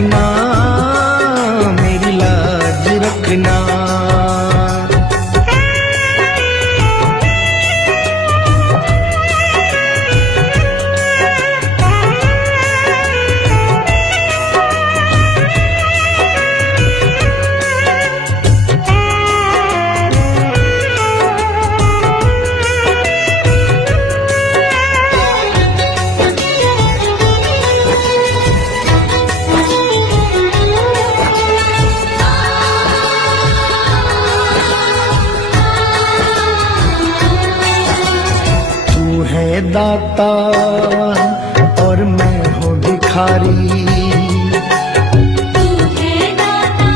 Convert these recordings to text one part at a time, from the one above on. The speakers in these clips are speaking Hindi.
रखना, मेरी लाज रखना। दाता और मैं हूँ भिखारी, तू है दाता,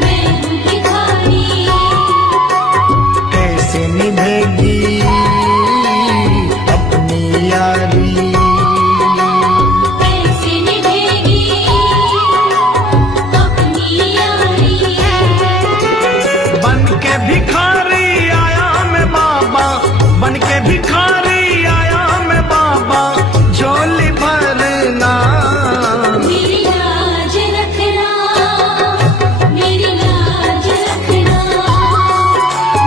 मैं हूँ भिखारी। कैसे निभेगी अपनी यारी, कैसे निभेगी अपनी यारी। बन के भिखारी आया मैं बाबा, बन के भिखारी आया मैं बाबा, झोली भरना, मेरी लाज रखना, मेरी लाज रखना,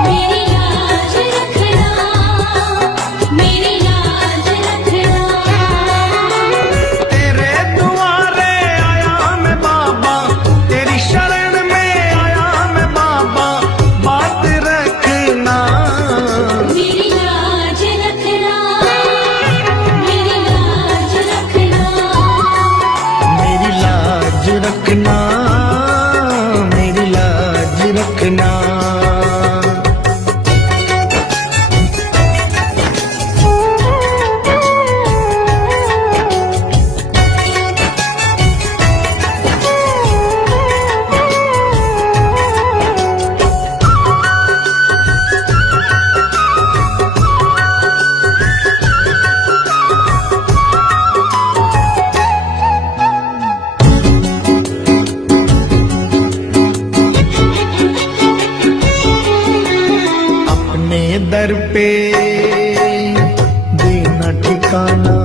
मेरी लाज रखना, मेरी लाज रखना। तेरे दुआरे आया मैं बाबा, तेरी शरण में आया मैं बाबा, बात रखना, मेरी लाज रखना, मेरी लाज रखना। मेरी लाज रखना, मेरी लाज रखना। अपने दर पे देना ठिकाना,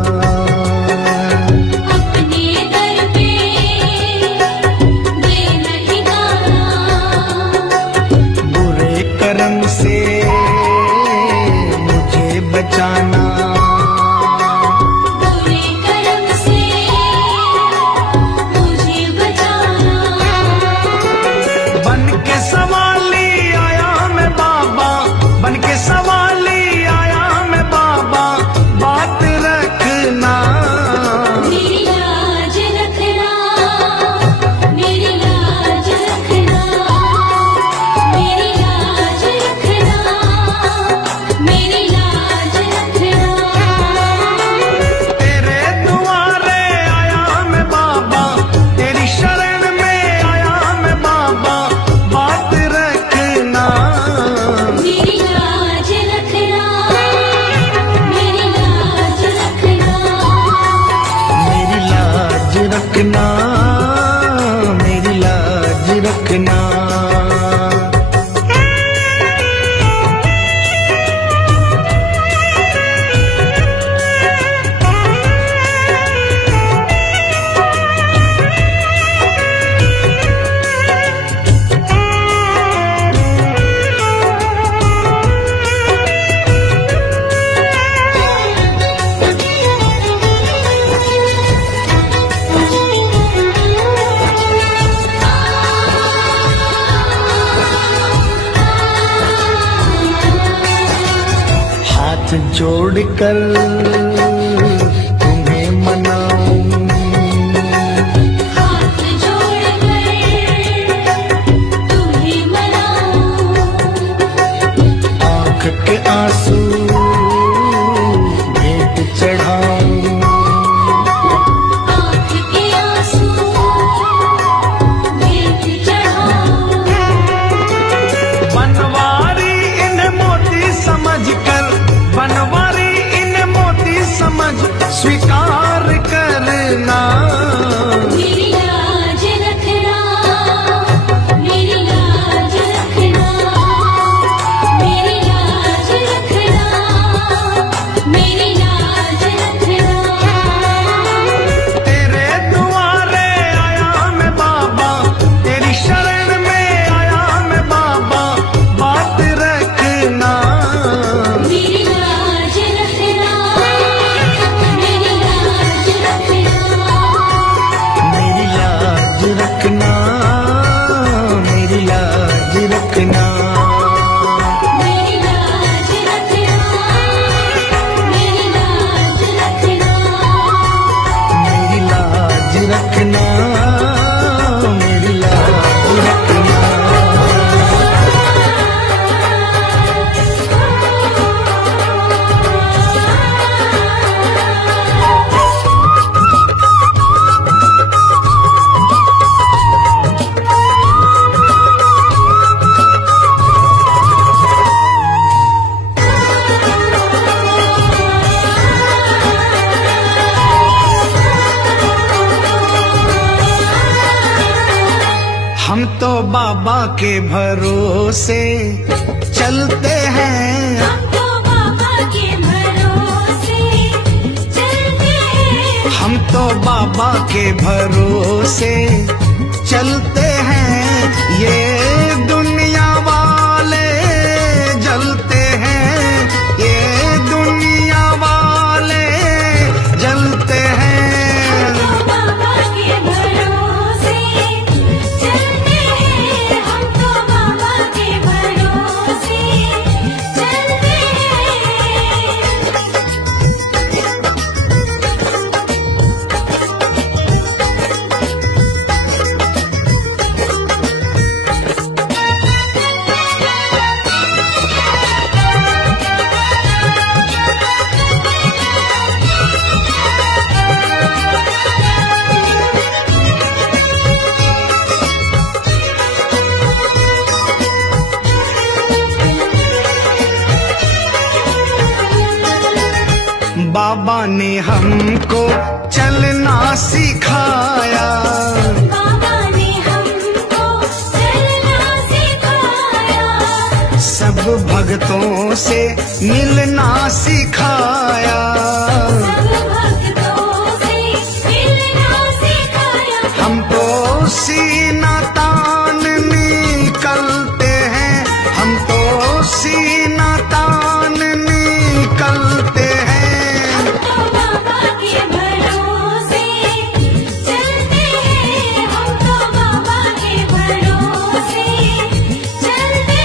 अपने दर पे देना ठिकाना। बुरे कर्म से मुझे बचाना, बुरे कर्म से मुझे बचाना। बन के सवाली आया मैं बाबा, बन के सवाली आया मैं बाबा, बात रखना, मेरी लाज रखना, मेरी लाज रखना, मेरी लाज रखना, मेरी लाज रखना। तेरे दुआरे आया मैं बाबा, तेरी शरण में आया मैं बाबा, बात रखना, मेरी लाज रखना, मेरी लाज रखना। मेरी लाज रखना, मेरी लाज रखना। हाथ जोड़कर तुम्हें मनाऊं, हाथ जोड़कर तुम्हें मनाऊं। आँख के आंसू भेंट चढ़ाऊं, आँख के आंसू भेंट चढ़ाऊं। बनवारी इन्हें मोती समझकर, बनवारी इन्हें मोती हम तो बाबा के भरोसे चलते हैं। हम तो बाबा के भरोसे चलते हैं। हम तो बाबा के भरोसे चलते हैं। ये दुनिया वाले जलते हैं, ये दुनिया वाले जलते हैं। हम तो बाबा के भरोसे चलते हैं। हम तो बाबा के भरोसे चलते बाबा ने हमको चलना सिखाया। बाबा ने हमको चलना सिखाया। सब भक्तों से मिलना सिखाया। सब भक्तों से मिलना सिखाया। हम तो सीना तान निकलते हैं, हम तो सीना तान निकलते हैं। हम तो बाबा के भरोसे चलते हैं। हम तो बाबा के भरोसे चलते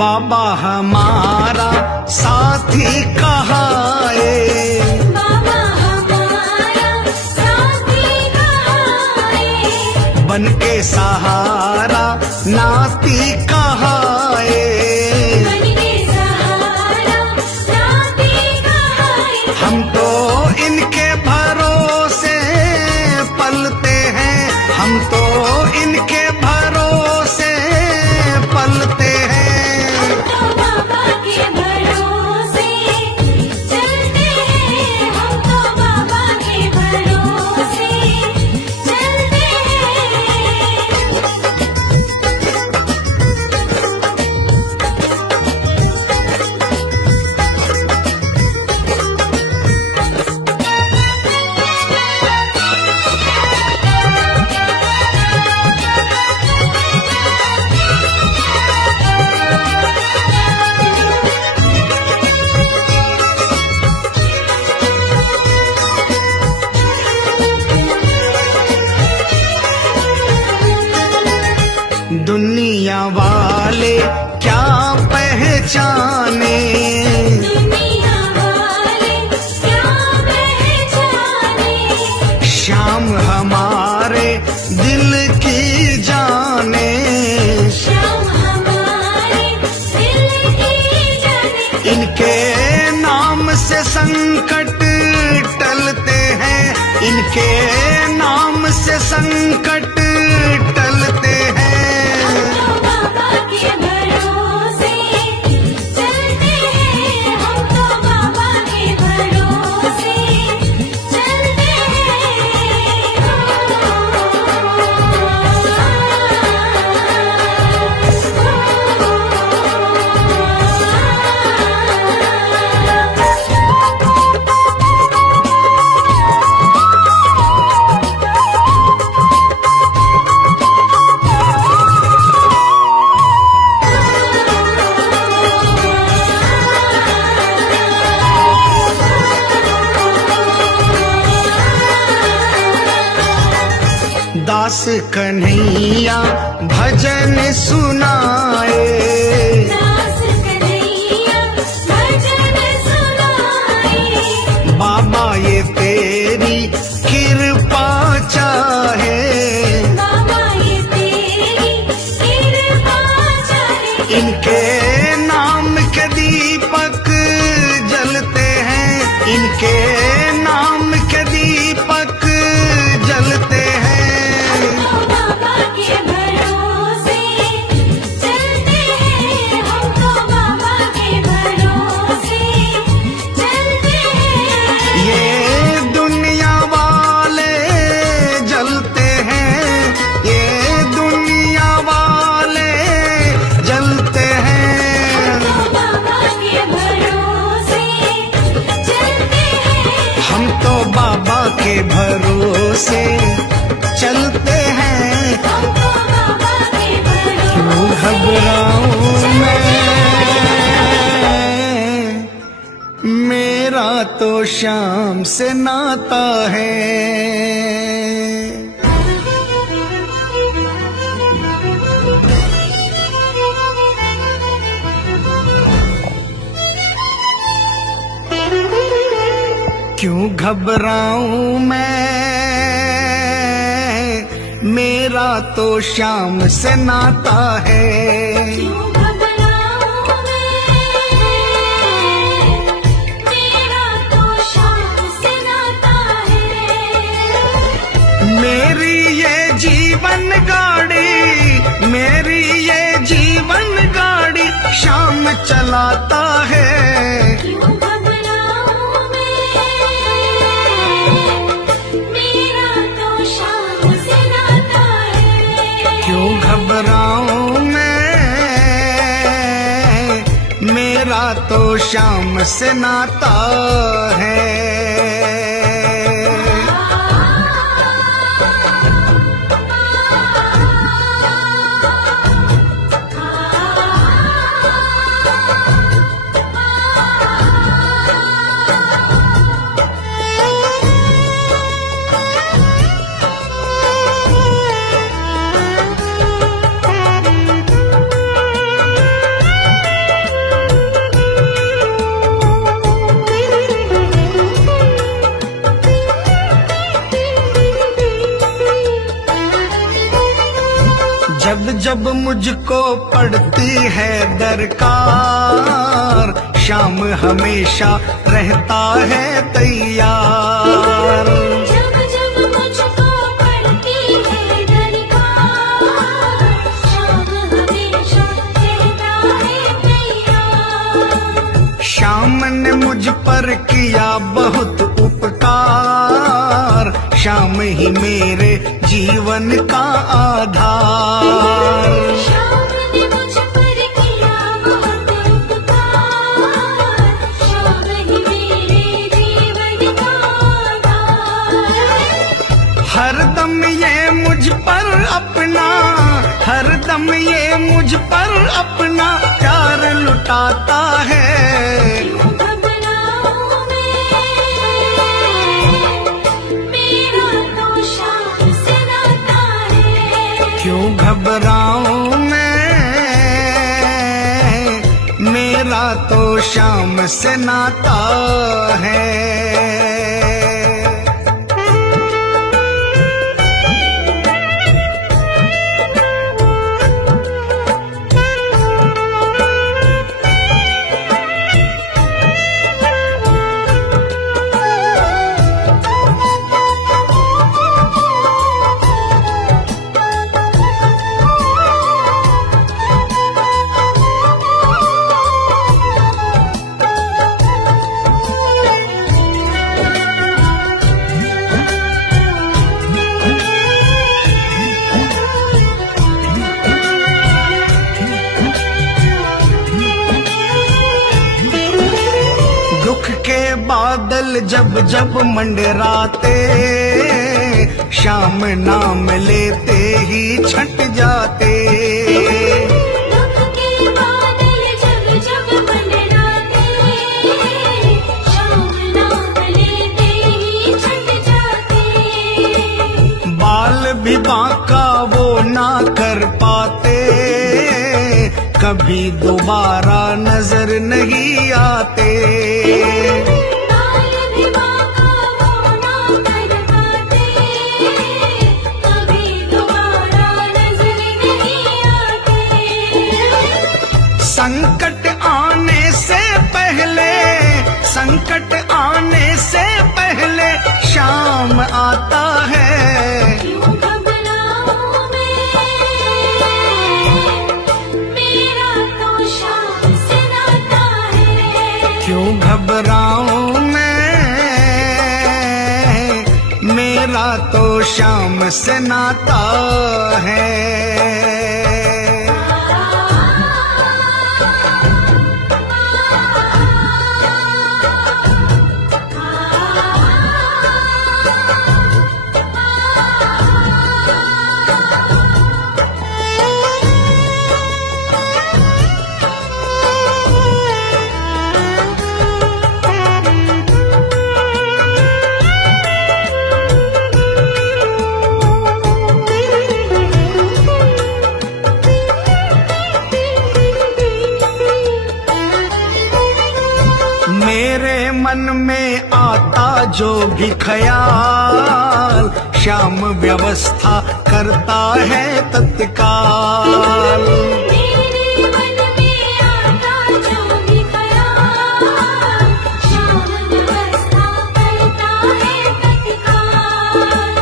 बाबा हमारा साथी कहाए। बाबा हमारा साथी कहाए। बन के सहारा नाती कहाए। बन के सहारा नाती कहाए। हम तो इनके भरोसे पलते हैं, हम तो इनके भरोसे पलते हैं। हम तो बाबा के भरोसे चलते हैं। हम तो बाबा के भरोसे चलते दुनिया वाले क्या पहचाने। दुनिया वाले क्या पहचाने। श्याम हमारे दिल की जाने। श्याम हमारे दिल की जाने। इनके नाम से संकट टलते हैं, इनके नाम से संकट टलते हैं। हम तो बाबा के भरोसे चलते हैं। हम तो बाबा के भरोसे चलते दास कन्हैया भजन सुनाए। दास कन्हैया भजन सुनाए। बाबा ये तेरी कृपा चाहे। के नाम के दीपक जलते हैं। हम तो बाबा के भरोसे चलते हैं, हम तो बाबा के भरोसे चलते हैं। ये दुनिया वाले जलते हैं, ये दुनिया वाले जलते हैं। हम तो बाबा के भरोसे चलते हैं, हम तो बाबा के भरोसे चलते हैं। हम तो बाबा के क्यों भरोसे घबराऊं मैं, मेरा तो शाम से नाता है। क्यों घबराऊं मैं, मेरा तो शाम से नाता है। क्यों घबराऊं मैं, मेरा तो शाम से नाता है। मेरी ये जीवन गाड़ी, मेरी ये जीवन गाड़ी शाम चलाता है। क्यों घबराऊं मैं, मेरा तो शाम से नाता है। क्यों घबराऊं मैं, मेरा तो शाम से नाता है। जब जब मुझको पड़ती है दरकार, शाम हमेशा रहता है तैयार। जब जब मुझको पड़ती है दरकार, शाम हमेशा रहता है तैयार। शाम ने मुझ पर किया बहुत उपकार, शाम ही मेरे जीवन का आधार। शाम ने मुझ पर किया बहुत उपकार, शाम ही मेरे जीवन का आधार। हरदम ये मुझ पर अपना, हरदम ये मुझ पर अपना प्यार लुटाता है। क्यों घबराऊं मैं, मेरा तो शाम से नाता है। क्यों घबराऊं मैं, मेरा तो शाम से नाता है। दुख के बादल जब जब मंडराते, शाम नाम लेते ही छट जाते। दुख के बादल जब जब मंडराते, शाम नाम लेते ही छट जाते। बाल भी बांका वो ना कर पाते, कभी दोबारा नजर नहीं आते। बाल भी बांका वो ना कर पाते, कभी दोबारा नजर नहीं आते। संकट आने से पहले, संकट आने से मेरा तो श्याम से नाता है। मेरे मन में आता जो भी ख्याल, श्याम व्यवस्था करता है तत्काल। मेरे मन में आता जो भी ख्याल, श्याम व्यवस्था करता है तत्काल।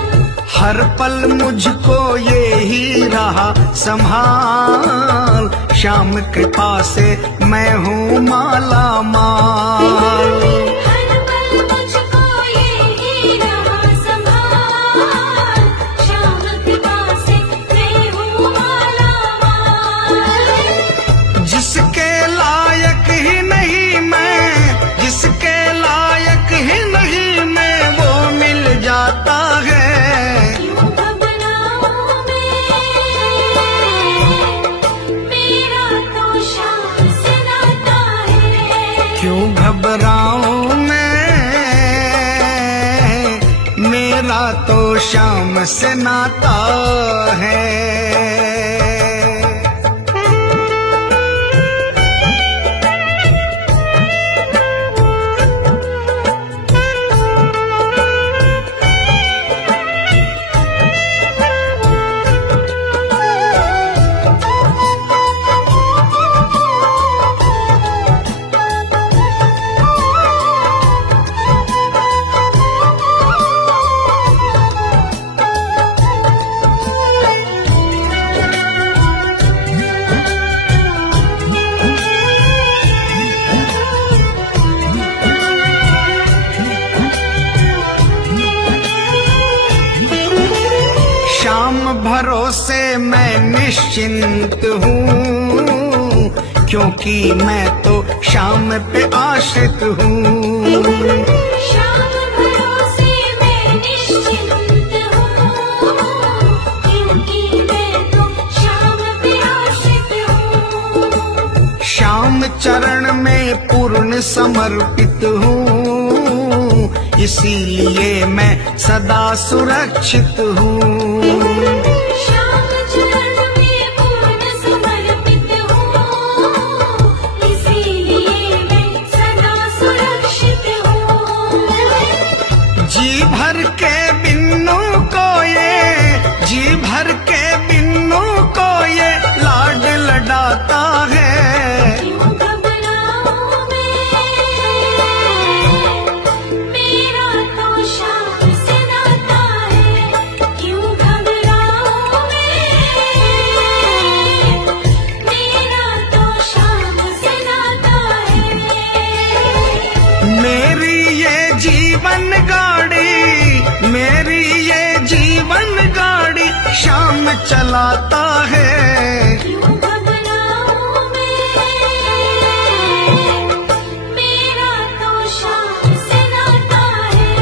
हर पल मुझको ये ही रहा संभाल, श्याम कृपा से मैं हूँ माला माल। हर पल मुझको ये ही रहा संभाल, श्याम कृपा से मैं हूँ माला माल। जिसके लायक ही नहीं मैं, जिसके लायक ही नहीं मैं, वो मिल जाता है। क्यों घबराऊं मैं, मेरा तो श्याम से नाता है। क्यों घबराऊं मैं, मेरा तो श्याम से नाता है। श्याम भरोसे मैं निश्चिंत हूँ, क्योंकि मैं तो श्याम पे आश्रित हूँ। श्याम भरोसे मैं निश्चिंत हूँ, क्योंकि मैं तो श्याम पे आश्रित हूँ। श्याम चरण में पूर्ण समर्पित हूँ, इसीलिए मैं सदा सुरक्षित हूँ। श्याम चरण में पूर्ण समर्पित हूँ, इसीलिए मैं सदा सुरक्षित हूँ। जी भर के बिन्नू को ये, जी भर के बिन्नू को ये लाड लडाता है। क्यों घबराऊं मैं, मेरा तो श्याम से नाता है। क्यों घबराऊं मैं, मेरा तो श्याम से नाता है। मेरी ये जीवन गाड़ी, मेरी ये जीवन गाड़ी श्याम चलाता है। क्यों घबराऊं मैं, मेरा तो श्याम से नाता है।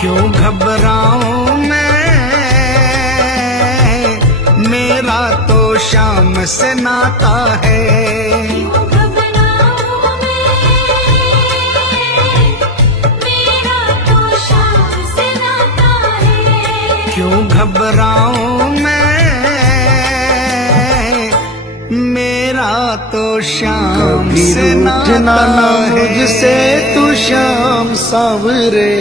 क्यों घबराऊं मैं, मेरा तो श्याम से नाता है। क्यों घबराऊं मैं, मेरा तो श्याम से नाता है। क्यों घबराऊं मैं, मेरा तो श्याम से नाता है। मुझसे तू श्याम सांवरे,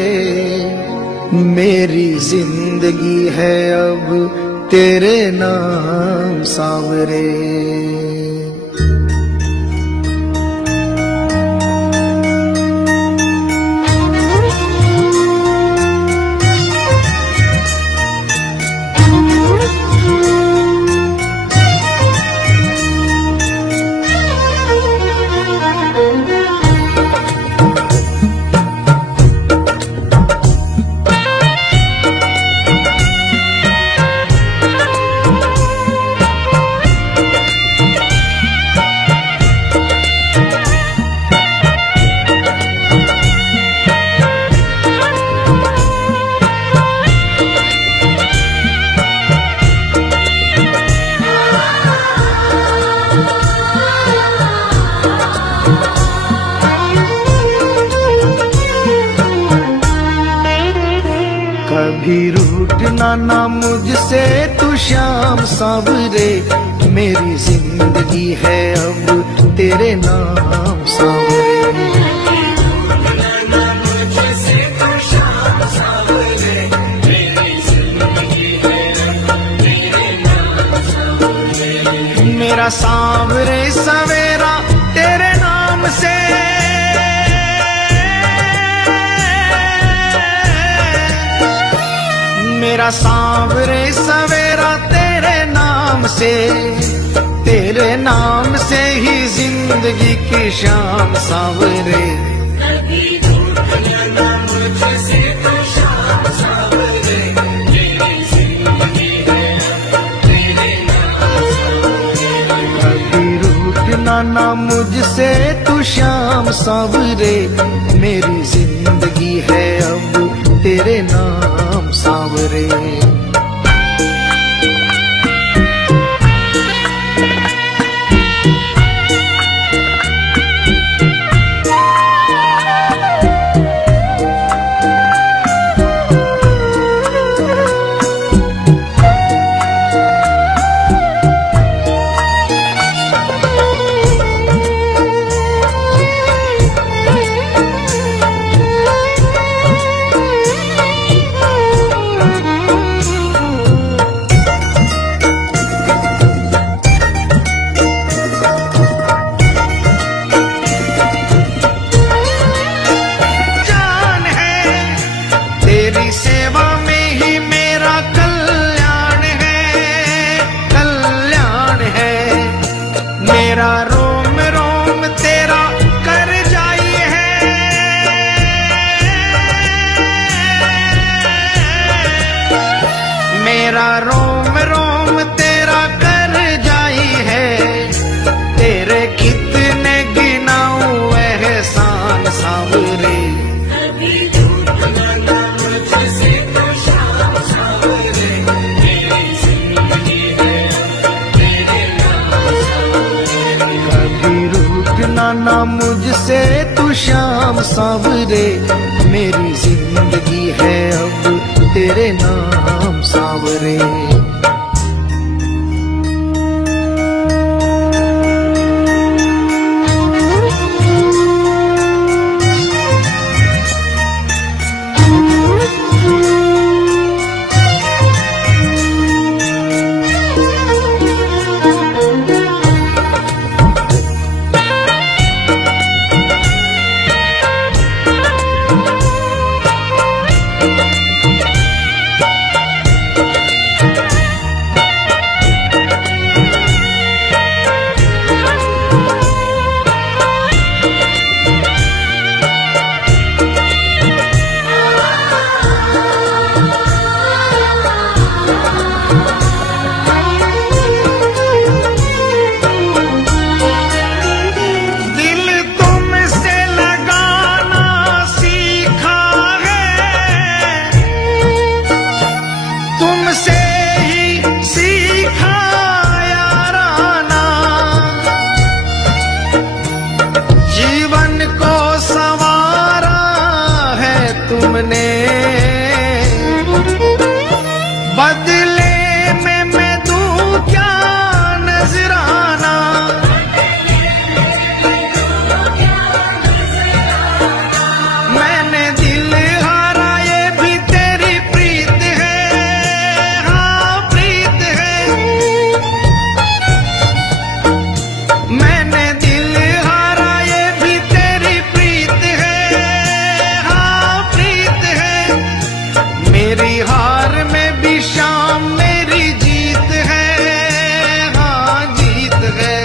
मेरी जिंदगी है अब तेरे नाम सांवरे। कभी रूठना ना मुझसे तू श्याम सांवरे, मेरी जिंदगी है अब तेरे नाम सांवरे। मेरा सांवरे सवेरा तेरे नाम से, मेरा सांवरे सवेरा तेरे नाम से, तेरे नाम से ही जिंदगी की शाम सांवरे। कभी रूठना मुझसे तू श्याम सांवरे, मेरी जिंदगी है तेरे नाम सांवरे। कभी रूठना ना मुझसे तू श्याम सांवरे, मेरी जिंदगी है अब तेरे नाम सांवरे। मेरा रोम रोम तेरा कर जाई है, मेरा रोम रोम तेरा कर जाई है, तेरे कितने गिनाऊं एहसान सांवरे। ना मुझसे तू श्याम सांवरे, मेरी जिंदगी है अब तेरे नाम सांवरे। बदले में मैं दूं क्या नजराना, मैंने दिल हारा ये भी तेरी प्रीत है, हाँ प्रीत है। मैंने दिल हारा ये भी तेरी प्रीत है, हाँ प्रीत है। मेरी हार में भी शाम मेरी जीत है, हाँ जीत है।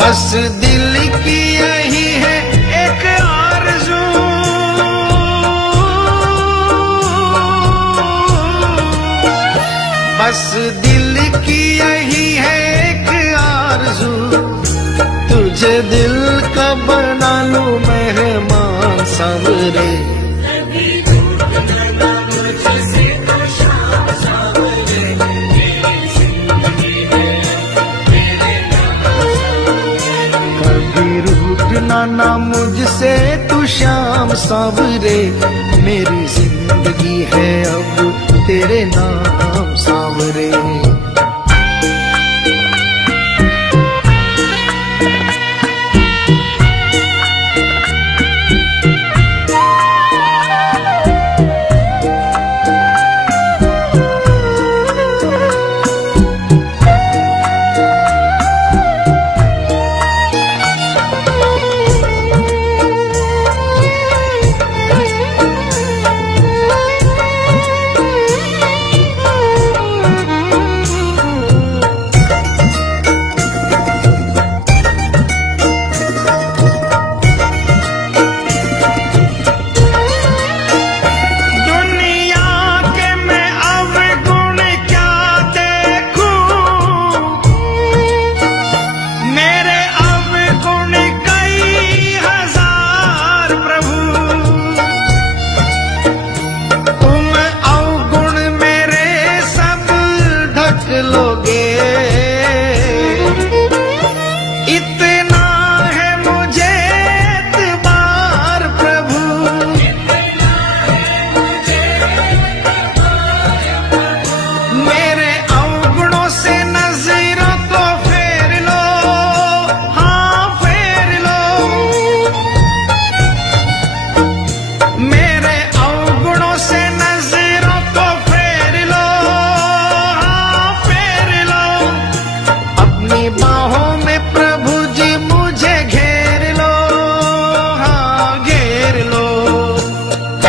बस दिल की यही है एक आरज़ू, बस दिल की यही है एक आरज़ू, तुझे दिल का बना लूं मेहमान सांवरे। ना मुझसे तू श्याम सांवरे, मेरी जिंदगी है तेरे नाम सांवरे।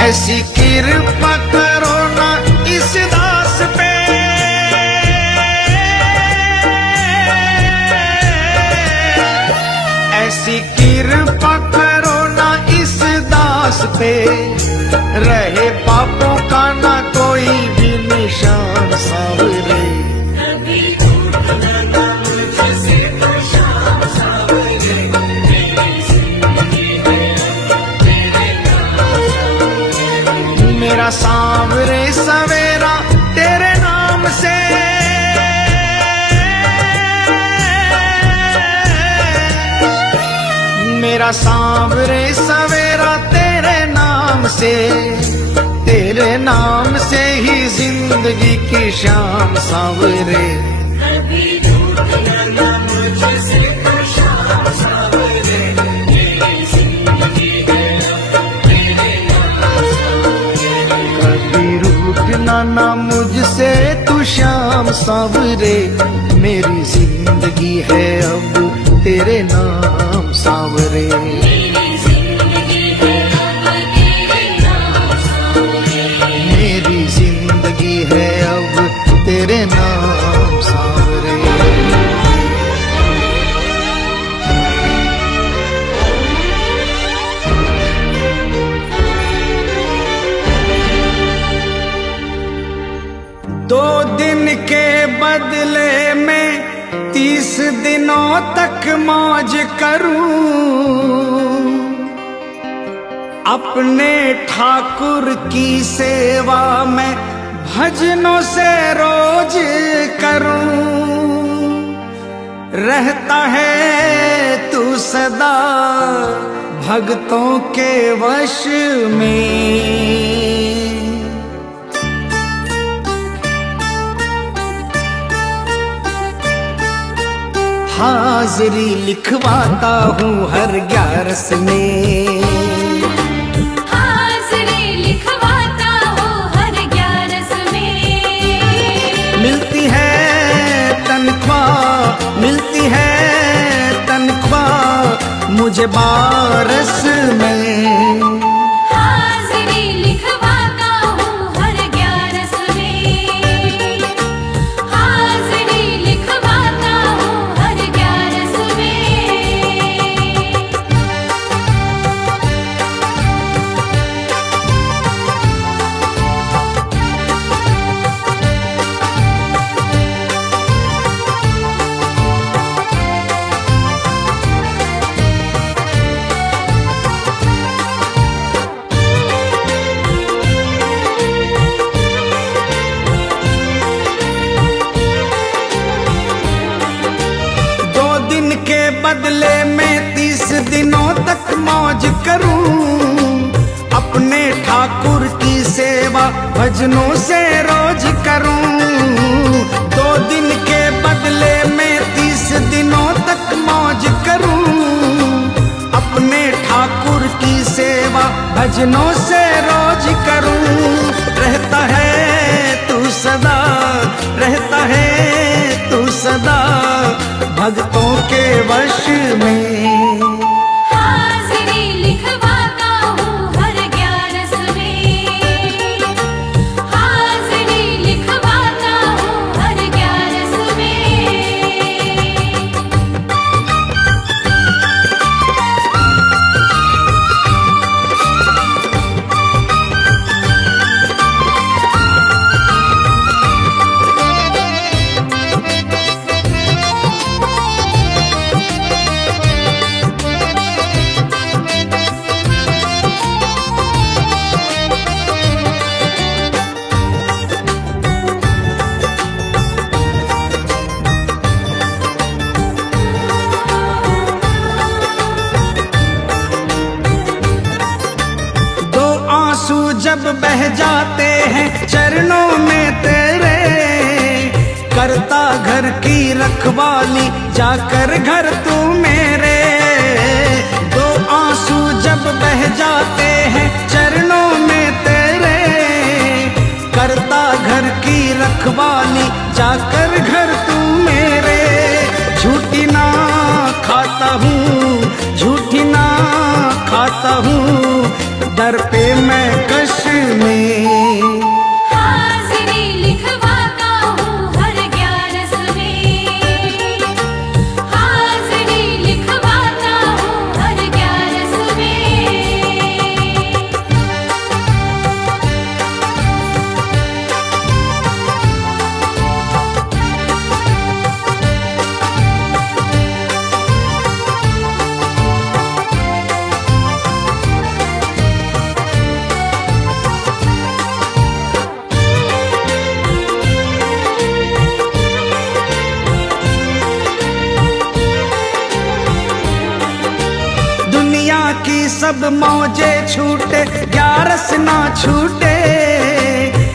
ऐसी कृपा करो ना इस दास पे, ऐसी कृपा करो ना इस दास पे, रहे पापों का ना कोई भी निशान सांवरे। मेरा सांवरे सवेरा तेरे नाम से, मेरा सांवरे सवेरा तेरे नाम से, तेरे नाम से ही जिंदगी की शाम सांवरे। ना मुझसे तू शाम सांवरे, मेरी जिंदगी है अब तेरे नाम सांवरे। मेरी जिंदगी है अब तेरे नाम सांवरे। दो दिन के बदले में 30 दिनों तक मौज करूं, अपने ठाकुर की सेवा में भजनों से रोज करूं। रहता है तू सदा भक्तों के वश में, हाजिरी लिखवाता हूँ हर 11 में, हाजिरी लिखवाता हूँ हर 11 में। मिलती है तनख्वाह, मिलती है तनख्वाह मुझे 12 में। हाजिरी लिखवाता हूँ हर 11 में, हाजिरी लिखवाता हूँ हर 11 में। सेवा भजनों से रोज करूं। 2 दिन के बदले में 30 दिनों तक मौज करूं। अपने ठाकुर की सेवा भजनों से रोज करूं। रहता है तू सदा, रहता है तू सदा भक्तों के वश में। हाजिरी लिखवाता हूँ हर 11 में, हाजिरी लिखवाता हूँ हर 11 में। जब बह जाते हैं चरणों में तेरे, करता घर की रखवाली जाकर घर तू मेरे। 2 आंसू जब बह जाते हैं चरणों में तेरे, करता घर की रखवाली जाकर घर तू मेरे। झूठी ना खाता हूँ, झूठी ना खाता हूँ, दर पे मैं कश में। हाजिरी लिखवाता हूँ हर 11 में, हाजिरी लिखवाता हूँ हर 11 में। की सब मौजे छूटे 11 ना छूटे।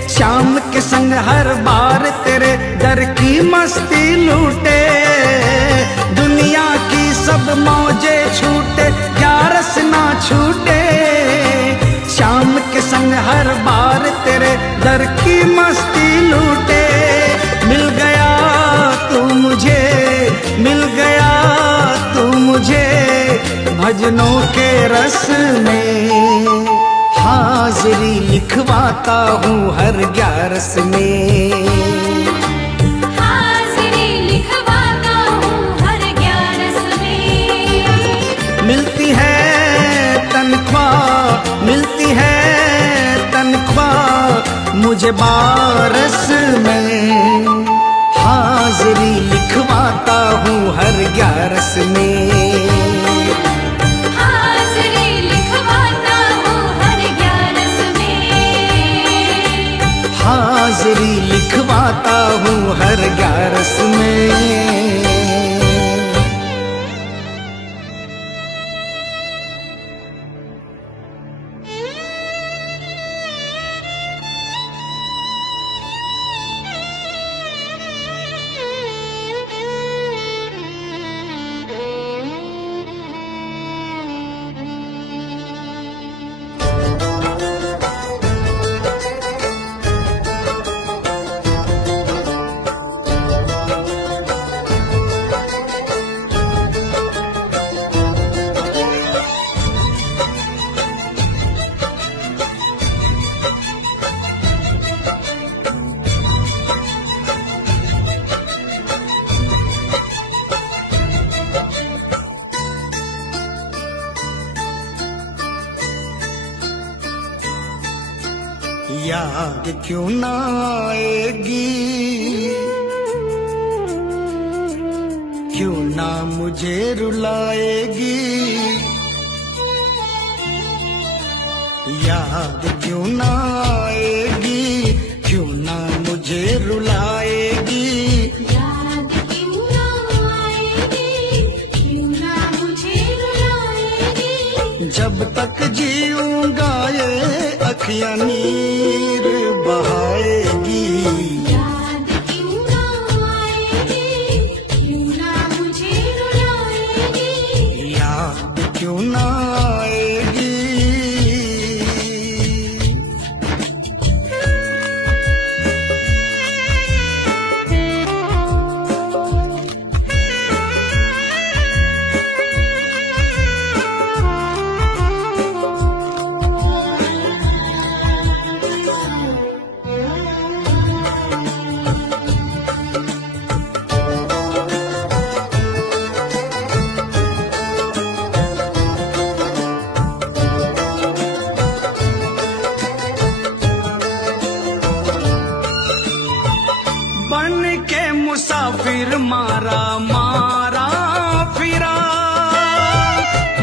शाम के संग हर बार तेरे दर की मस्ती लूटे। दुनिया की सब मौजे छूटे 11 ना छूटे। शाम के संग हर बार तेरे दर की मस्ती लूटे। मिल गया तू मुझे, मिल गया तू मुझे भजनों के रस में। हाजिरी लिखवाता हूँ हर 11 में, हाजिरी लिखवाता हूँ हर 11 में। मिलती है तनख्वाह, मिलती है तनख्वाह मुझे 12 में। हाजिरी लिखवाता हूँ हर 11 में, हाजिरी लिखवाता हूँ हर 11 में। हाजिरी लिखवाता हूँ हर 11 में। याद क्यों ना आएगी, क्यों ना मुझे रुलाएगी। याद क्यों ना आएगी, क्यों ना मुझे रुलाएगी। याद क्यों ना आएगी, क्यों ना मुझे रुलाएगी। जब तक जीऊंगा ये अखियां नीर मुसाफिर मारा मारा फिरा,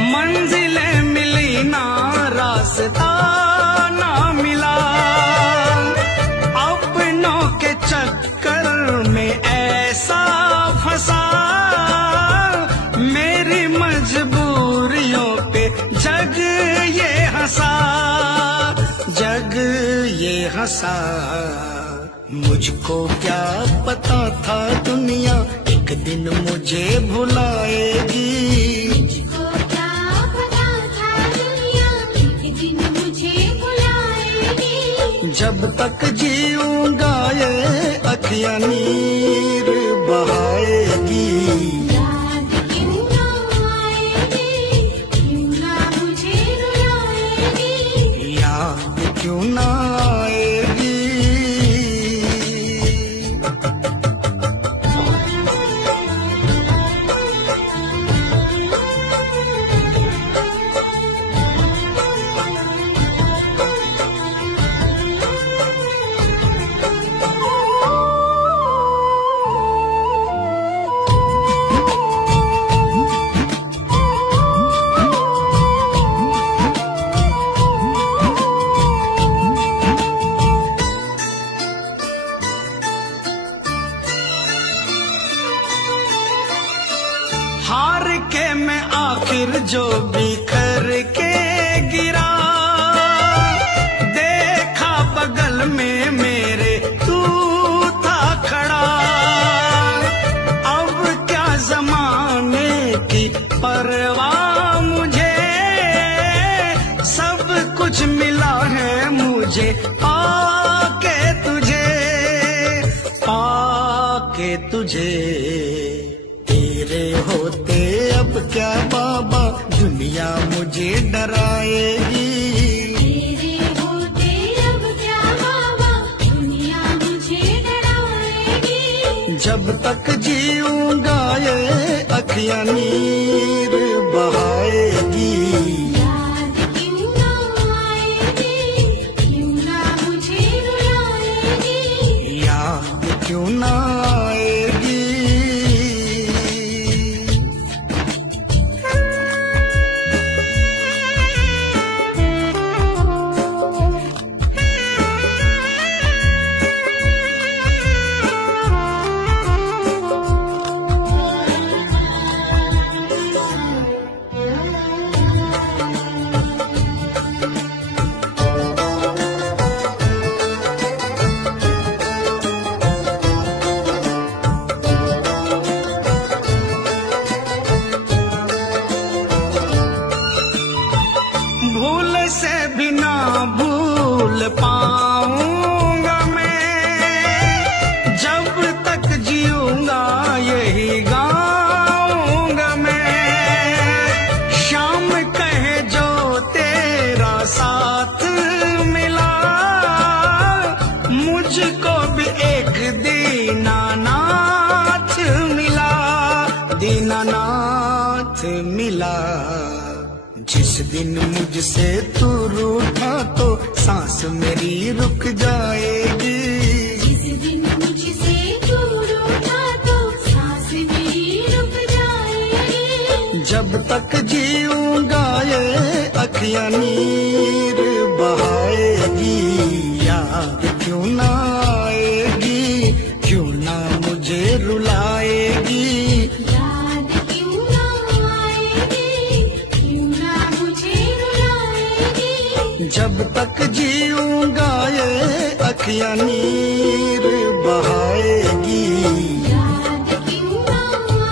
मंजिलें मिली ना रास्ता ना मिला, अपनों के चक्कर में ऐसा फंसा, मेरी मजबूरियों पे जग ये हंसा, जग ये हंसा। मुझको क्या पता था दुनिया एक दिन मुझे भुलाएगी, मुझको क्या पता था दुनिया एक दिन मुझे बुलाएगी। जब तक जीऊंगा ये अखियां नीर बहाएगी, याद क्यों ना आएगी, क्यों ना मुझे रुलाएगी। याद क्यों ना आएगी। हार के मैं आखिर जो बिखर के गिरा, देखा बगल में मेरे तू था खड़ा, अब क्या जमाने की परवाह मुझे, सब कुछ मिला है मुझे पाके तुझे, पाके तुझे। तेरे होते अब क्या बाबा दुनिया मुझे डराएगी, तेरे होते अब क्या बाबा दुनिया मुझे डराएगी। जब तक जीऊंगा ये अखियां नीर बहाएगी, याद क्यों ना आएगी, क्यों ना मुझे रुलाएगी। याद क्यों ना आएगी। भूल से भी ना भूल पाऊंगा मैं, जब तक जीऊंगा यही गाऊंगा मैं। शाम कहे जो तेरा साथ मिला, मुझको भी एक दीनानाथ मिला, दीनानाथ मिला। जिस दिन मुझसे तू रूठा तो सांस मेरी रुक जाएगी, जिस दिन मुझसे दूर उठा तो सांस मेरी रुक जाएगी। जब तक जीऊंगा ये अखियां नीर बहाएगी, याद क्यों ना आएगी, क्यों ना मुझे रुलाएगी। याद क्यों ना आएगी, क्यों ना मुझे रुलाएगी। जब तक जीऊंगा ये अखियां नीर बहाएगी, याद क्यों ना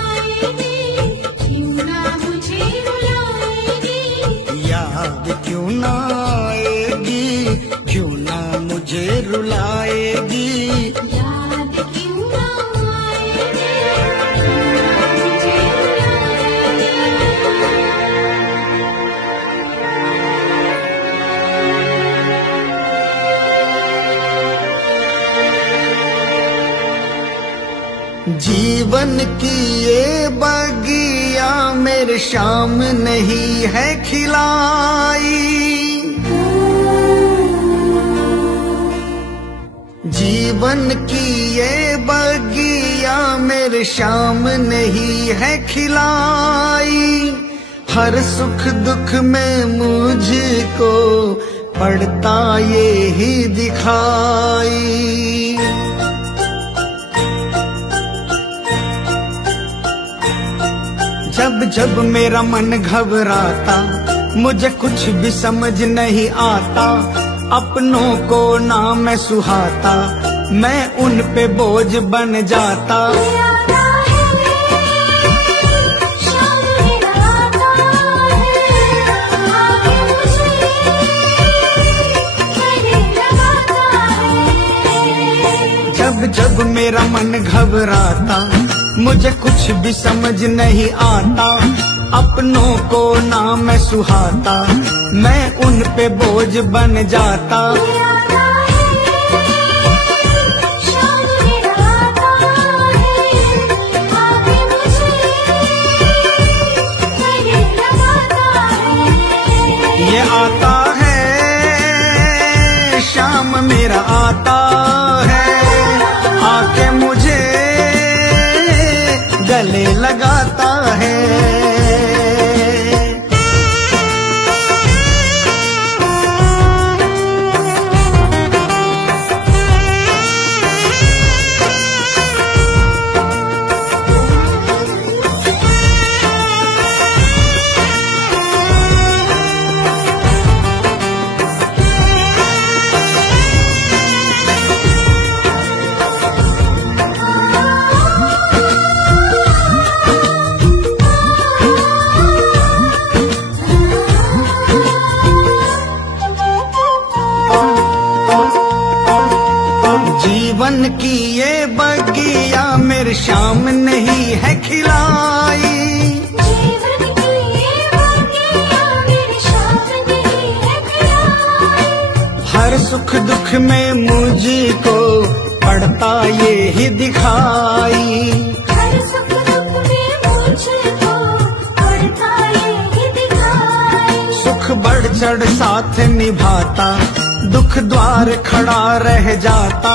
आएगी, क्यों ना मुझे रुलाएगी। याद क्यों ना आएगी, क्यों ना मुझे रुलाएगी। याद क्यों ना आएगी, क्यों ना मुझे जीवन की ये बगिया मेरे शाम नहीं है खिलाई, जीवन की ये बगिया बगिया मेरे श्याम ने ही है खिलाई। हर सुख दुख में मुझको पड़ता ये ही दिखाई। जब जब मेरा मन घबराता, मुझे कुछ भी समझ नहीं आता। अपनों को ना मैं सुहाता, मैं उन पे बोझ बन जाता। जब जब मेरा मन घबराता, मुझे कुछ भी समझ नहीं आता। अपनों को ना मैं सुहाता, मैं उन पे बोझ बन जाता। ये आता है शाम मेरा आता है, आके मुझे गले लगाता है। जीवन की ये बगिया मेरे श्याम नहीं है खिलाई। जीवन की ये बगिया मेरे श्याम नहीं है खिलाई। हर सुख दुख में मुझको पड़ता ये ही दिखाई। हर सुख दुख में मुझको पड़ता ये ही दिखाई। सुख बढ़ चढ़ साथ निभाता, दुख द्वार खड़ा रह जाता।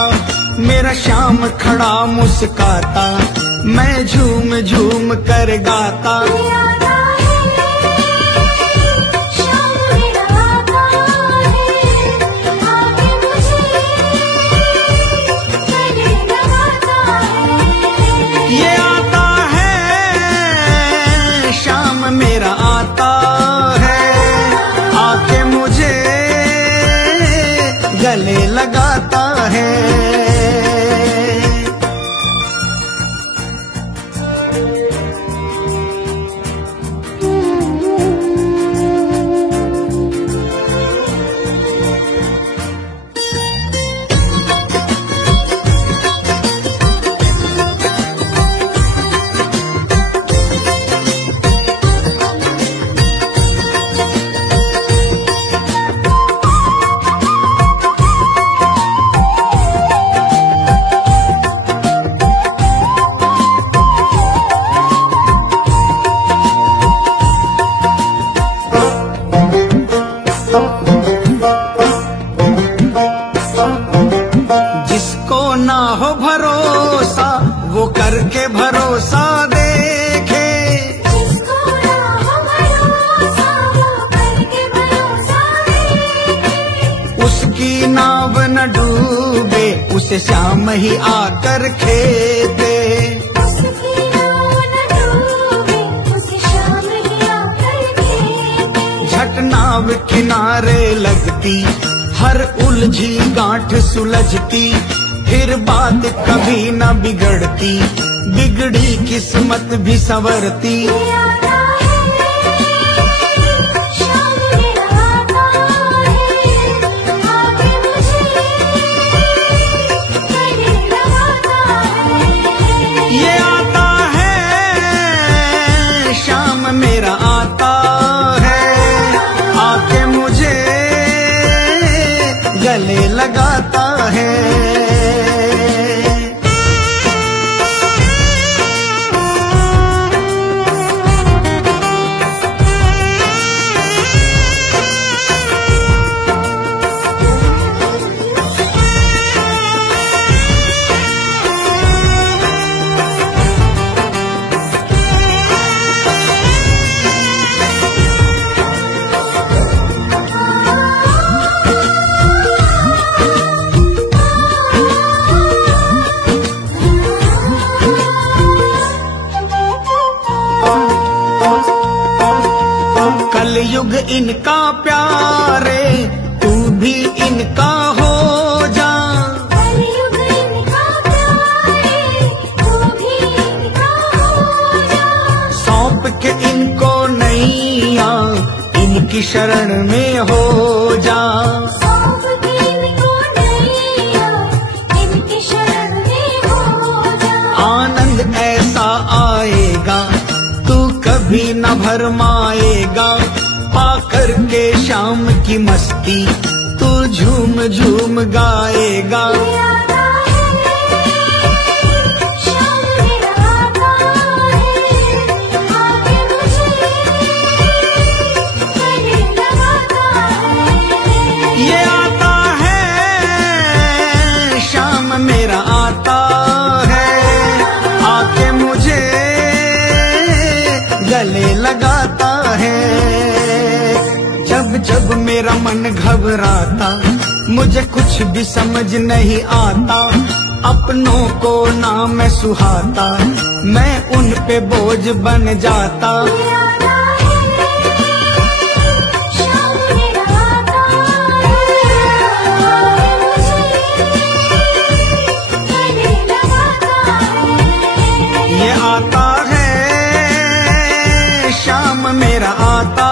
मेरा श्याम खड़ा मुस्काता, मैं झूम झूम कर गाता। ये आता है श्याम मेरा आता है, आके मुझे गले लगाता है। जिसको ना हो भरोसा वो करके भरोसा देखे। जिसको ना हो भरोसा वो करके भरोसा देखे। उसकी नाव न डूबे, उसे श्याम ही आकर खेते। उसकी नाव न डूबे, उसे श्याम ही आकर खेते। झट नाव किनारे लगती, हर उलझी गांठ सुलझती। फिर बात कभी न बिगड़ती, बिगड़ी किस्मत भी संवरती। ये आता है शाम मेरा आता है, आके मुझे गले लगाता है। इनका प्यारे, तू भी इनका हो जा। कलयुग इनका प्यारे, तू भी इनका हो जा। सौंप के इनको नैया, इनकी शरण में हो जा। सौंप के इनको नैया, इनकी शरण में हो जा। आनंद ऐसा आएगा तू कभी न भरमाएगा, पाकर के शाम की मस्ती तू झूम झूम गाएगा। ये आता है शाम मेरा आता है, आके मुझे गले लगाता है। जब जब मेरा मन घबराता, मुझे कुछ भी समझ नहीं आता, अपनों को ना मैं सुहाता, मैं उन पे बोझ बन जाता। ये आता है शाम मेरा आता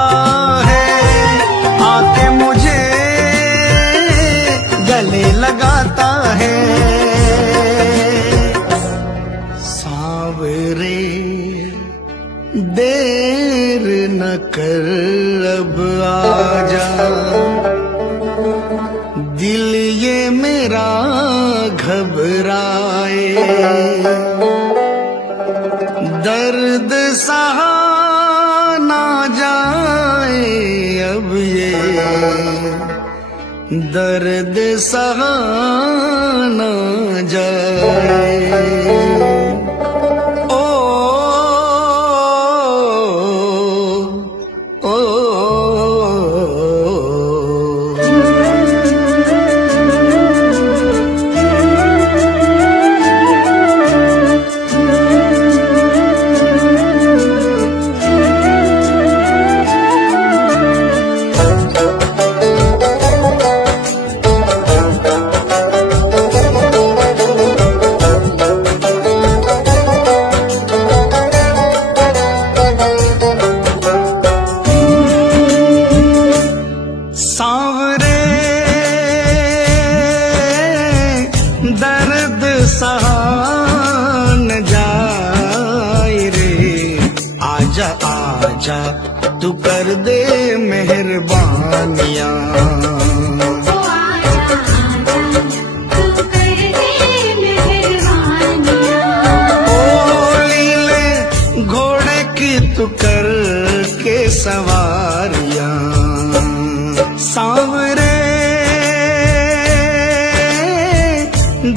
है, आके मुझे गले लगाता है। सावरे देर न कर अब आजा, दिल ये मेरा घबराए, दर्द सहा ना जाए अब ये, दर्द सहा ना जाए। ओ, ओ, सांवरे दर्द सहा न जाए रे, आजा आजा तू कर दे मेहरबानियां। घोड़े की तू कर के सवारियां। सांवरे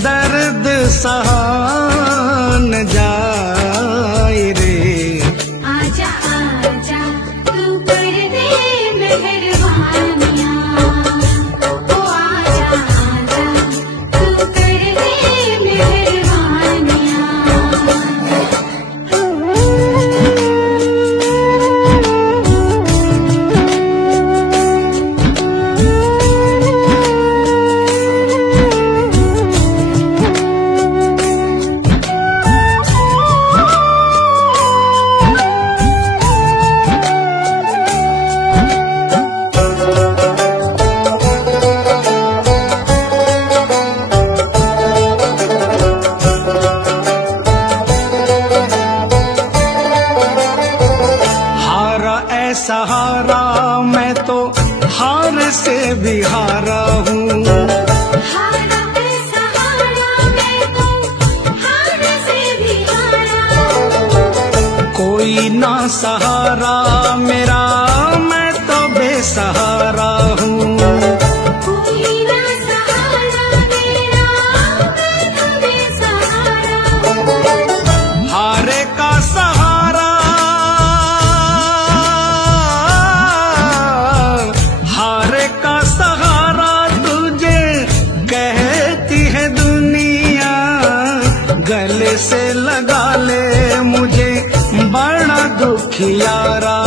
दर्द सहा न जाए रे, आजा आजा तू कर दे मेहरबानियां। ओ आजा आजा तू कर दे मेहरबानियां। सहारा मैं तो हार से भी हारा हूँ, हारा है सहारा मैं तो हार से भी हारा। कोई ना सहारा मेरा मैं तो बेसहारा हूँ। कोई ना सहारा मेरा मैं तो बेसहारा हूँ। हारे का सहारा, हारे का सहारा तुझे कहती है दुनिया, गले से लगा ले मुझे बड़ा दुखियारा।